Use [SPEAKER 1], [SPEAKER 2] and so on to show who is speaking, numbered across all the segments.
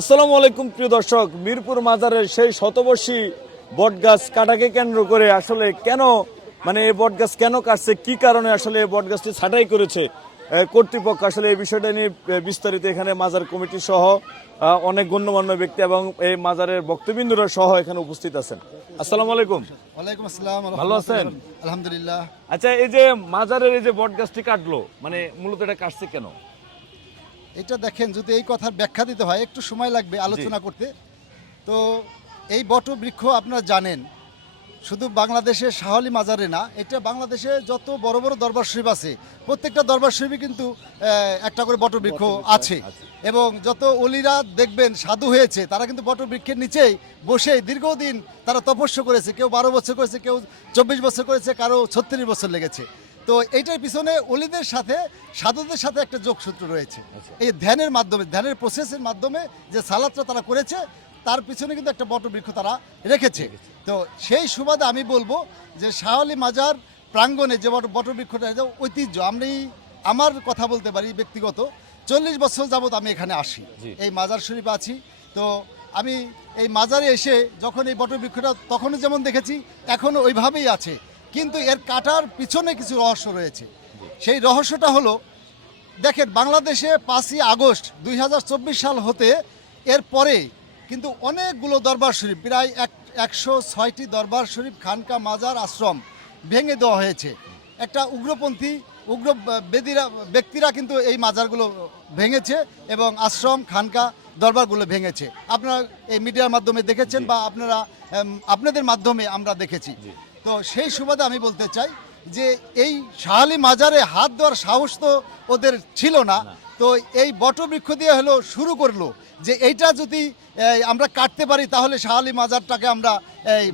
[SPEAKER 1] আসসালামু আলাইকুম প্রিয় দর্শক। মিরপুর মাজারের সেই শতবর্ষী বটগাছ কাটাকে কেন্দ্র করে আসলে কেন মানে এই বটগাছ কেন কাটছে কি কারণে আসলে এই বটগাছটি ছাঁটাই করেছে কর্তৃপক্ষ আসলে এই বিষয়টা নিয়ে বিস্তারিত এখানে মাজার কমিটি সহ অনেক গণ্যমান্য ব্যক্তি এবং এই মাজারের বক্তবিন্দুরা সহ এখানে উপস্থিত আছেন। আসসালামু আলাইকুম।
[SPEAKER 2] ওয়ালাইকুম আসসালাম
[SPEAKER 1] ভালো আছেন?
[SPEAKER 2] আলহামদুলিল্লাহ।
[SPEAKER 1] আচ্ছা এই যে মাজারের এই যে বটগাছটি কাটলো মানে মূলত এটা কাটছে কেন?
[SPEAKER 2] এটা দেখেন যদি এই কথার ব্যাখ্যা দিতে হয় একটু সময় লাগবে আলোচনা করতে। তো এই বট বৃক্ষ আপনারা জানেন শুধু বাংলাদেশের শাহলি মাজারে না এটা বাংলাদেশে যত বড় বড় দরবার শরীফ আছে প্রত্যেকটা দরবার শরীফে কিন্তু একটা করে বট বৃক্ষ আছে। এবং যত অলিরা দেখবেন সাধু হয়েছে তারা কিন্তু বট বৃক্ষের নিচেই বসে দীর্ঘদিন তারা তপস্য করেছে কেউ বারো বছর করেছে কেউ চব্বিশ বছর করেছে কারও ছত্রিশ বছর লেগেছে। তো এইটার পিছনে অলিদের সাথে সাধুদের সাথে একটা যোগসূত্র রয়েছে। এই ধ্যানের মাধ্যমে ধ্যানের প্রসেসের মাধ্যমে যে সালাদটা তারা করেছে তার পিছনে কিন্তু একটা বটবৃক্ষ তারা রেখেছে। তো সেই সুবাদে আমি বলব যে শাহলি মাজার প্রাঙ্গণে যে বট বটবৃক্ষটা ঐতিহ্য। আমি আমার কথা বলতে পারি ব্যক্তিগত। চল্লিশ বছর যাবত আমি এখানে আসি। এই মাজার শরীফ আছি। তো আমি এই মাজারে এসে যখন এই বটবৃক্ষটা তখনও যেমন দেখেছি এখনও ওইভাবেই আছে। কিন্তু এর কাটার পিছনে কিছু রহস্য রয়েছে। সেই রহস্যটা হলো দেখেন বাংলাদেশে পাঁচই আগস্ট দুই হাজার চব্বিশ সাল হতে এর পরে কিন্তু অনেকগুলো দরবার শরীফ প্রায় এক একশো ছয়টি দরবার শরীফ খানকা মাজার আশ্রম ভেঙে দেওয়া হয়েছে। একটা উগ্রপন্থী উগ্র বেদিরা ব্যক্তিরা কিন্তু এই মাজারগুলো ভেঙেছে এবং আশ্রম খানকা দরবারগুলো ভেঙেছে। আপনারা এই মিডিয়ার মাধ্যমে দেখেছেন বা আপনারা আপনাদের মাধ্যমে আমরা দেখেছি। তো সেই সুবাদে আমি বলতে চাই যে এই শাহালি মাজারে হাত দেওয়ার সাহস তো ওদের ছিল না। তো এই বটবৃক্ষ দিয়ে হলো শুরু করল যে এইটা যদি আমরা কাটতে পারি তাহলে শাহালি মাজারটাকে আমরা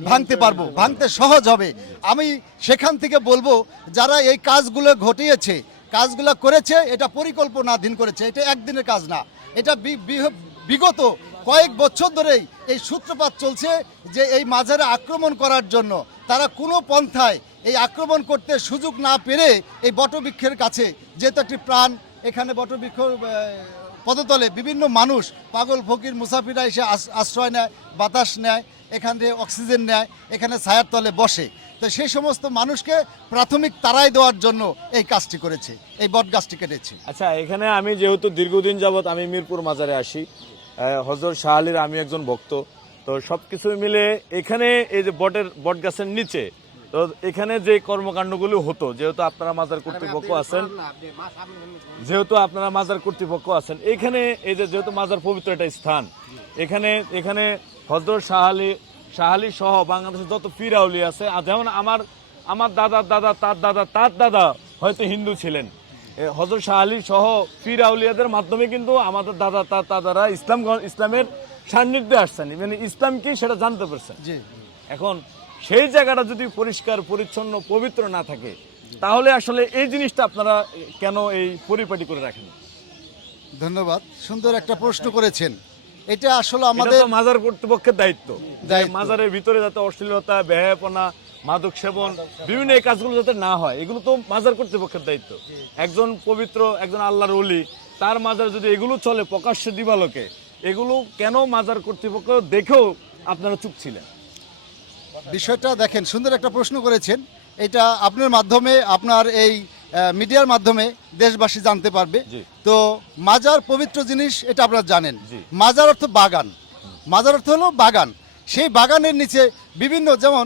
[SPEAKER 2] ভাঙতে পারব ভাঙতে সহজ হবে। আমি সেখান থেকে বলব যারা এই কাজগুলো ঘটিয়েছে কাজগুলো করেছে এটা পরিকল্পনাধীন করেছে এটা একদিনের কাজ না। এটা বিগত কয়েক বছর ধরেই এই সূত্রপাত চলছে যে এই মাজারে আক্রমণ করার জন্য তারা কোনো পন্থায় এই আক্রমণ করতে সুযোগ না পেরে এই বটবৃক্ষের কাছে, যেহেতু একটি প্রাণ, এখানে বটবৃক্ষ পদতলে বিভিন্ন মানুষ, পাগল, ফকির মুসাফিরা এসে আশ্রয় নেয়, বাতাস নেয়, এখান থেকে অক্সিজেন নেয়, এখানে ছায়ার তলে বসে। তো সেই সমস্ত মানুষকে প্রাথমিক তারাই দেওয়ার জন্য এই কাজটি করেছে, এই বট গাছটি কেটেছে।
[SPEAKER 1] আচ্ছা এখানে আমি যেহেতু দীর্ঘদিন যাবৎ আমি মিরপুর মাজারে আসি হজর শাহ আলীর আমি একজন ভক্ত। তো সবকিছু মিলে এখানে এই যে বটের বট গাছের নিচে তো এখানে যে কর্মকাণ্ডগুলো হতো যেহেতু আপনারা মাজার কর্তৃপক্ষ আছেন যেহেতু আপনারা মাজার কর্তৃপক্ষ আছেন এখানে এই যে যেহেতু মাজার পবিত্র একটা স্থান এখানে এখানে হজরত শাহ আলী শাহ আলী সহ বাংলাদেশের যত পীরাউলি আছে আর যেমন আমার আমার দাদার দাদা তার দাদা তার দাদা হয়তো হিন্দু ছিলেন হজরত শাহ আলী সহ পীর আউলিয়াদের মাধ্যমে কিন্তু আমাদের দাদা তার দাদারা ইসলাম ইসলামের সান্নিধ্যে আসছেন। মানে ইসলাম কি সেটা জানতে পারছেন? এখন সেই জায়গাটা যদি পরিষ্কার পরিচ্ছন্ন পবিত্র না থাকে তাহলে আসলে এই জিনিসটা আপনারা কেন এই পরিপাটি করে রাখেন?
[SPEAKER 2] ধন্যবাদ। সুন্দর একটা প্রশ্ন করেছেন। এটা আসলে আমাদের
[SPEAKER 1] মাজার কর্তৃপক্ষের দায়িত্ব। মাজারের ভিতরে যাতে অশ্লীলতা ব্যয়াপনা মাদক সেবন বিভিন্ন এই কাজগুলো যাতে না হয় এগুলো তো মাজার কর্তৃপক্ষের দায়িত্ব। একজন পবিত্র একজন আল্লাহর ওলি তার মাজার যদি এগুলো চলে প্রকাশ্যে দিবালোকে এগুলো কেন মাজার কর্তৃপক্ষ দেখেও আপনারা চুপ ছিলেন?
[SPEAKER 2] বিষয়টা দেখেন সুন্দর একটা প্রশ্ন করেছেন। এটা আপনার মাধ্যমে আপনার এই মিডিয়ার মাধ্যমে দেশবাসী জানতে পারবে। তো মাজার পবিত্র জিনিস এটা আপনারা জানেন। মাজার অর্থ বাগান। মাজার অর্থ হলো বাগান। সেই বাগানের নিচে বিভিন্ন যেমন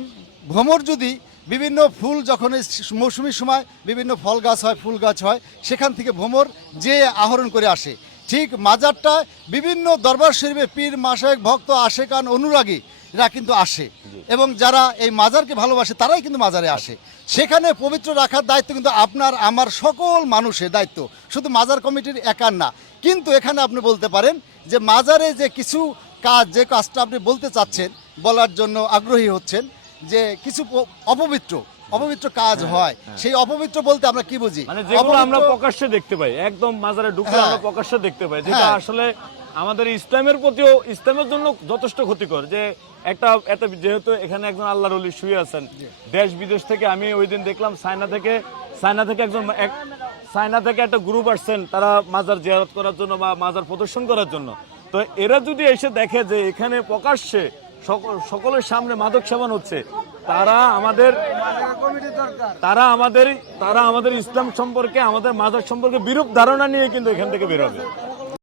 [SPEAKER 2] ভ্রমর যদি বিভিন্ন ফুল যখন এই মৌসুমীর সময় বিভিন্ন ফল গাছ হয় ফুল গাছ হয় সেখান থেকে ভ্রমর যে আহরণ করে আসে ঠিক মাজারটায় বিভিন্ন দরবার শরীফে পীর মাসায়ক ভক্ত আশেকান অনুরাগী এরা কিন্তু আসে। এবং যারা এই মাজারকে ভালোবাসে তারাই কিন্তু মাজারে আসে। সেখানে পবিত্র রাখার দায়িত্ব কিন্তু আপনার আমার সকল মানুষের দায়িত্ব। শুধু মাজার কমিটির একার না। কিন্তু এখানে আপনি বলতে পারেন যে মাজারে যে কিছু কাজ যে কাজটা আপনি বলতে চাচ্ছেন বলার জন্য আগ্রহী হচ্ছেন যে কিছু অপবিত্র অপবিত্র কাজ হয় সেই অপবিত্র বলতে আমরা কি বুঝি?
[SPEAKER 1] মানে যেগুলো আমরা প্রকাশ্যে দেখতে পাই। একদম মাজারে ঢুকলে
[SPEAKER 2] হ্যাঁ।
[SPEAKER 1] আমরা প্রকাশ্যে দেখতে পাই। যেটা
[SPEAKER 2] হ্যাঁ।
[SPEAKER 1] আসলে আমাদের ইসলামের প্রতিও ইসলামের জন্য যথেষ্ট ক্ষতিকর। যে একটা একটা যেহেতু এখানে একজন আল্লাহর অলি শুয়ে আছেন দেশ বিদেশ থেকে আমি ওই দিন দেখলাম চায়না থেকে চায়না থেকে একজন এক চায়না থেকে একটা গ্রুপ আসছেন তারা মাজার জিয়ারত করার জন্য বা মাজার প্রদর্শন করার জন্য। তো এরা যদি এসে দেখে যে এখানে প্রকাশ্যে সকল সকলের সামনে মাদক সেবন হচ্ছে তারা আমাদের তারা আমাদের তারা আমাদের ইসলাম সম্পর্কে, আমাদের মাদক সম্পর্কে বিরূপ ধারণা নিয়ে কিন্তু এখান থেকে বেরোবে।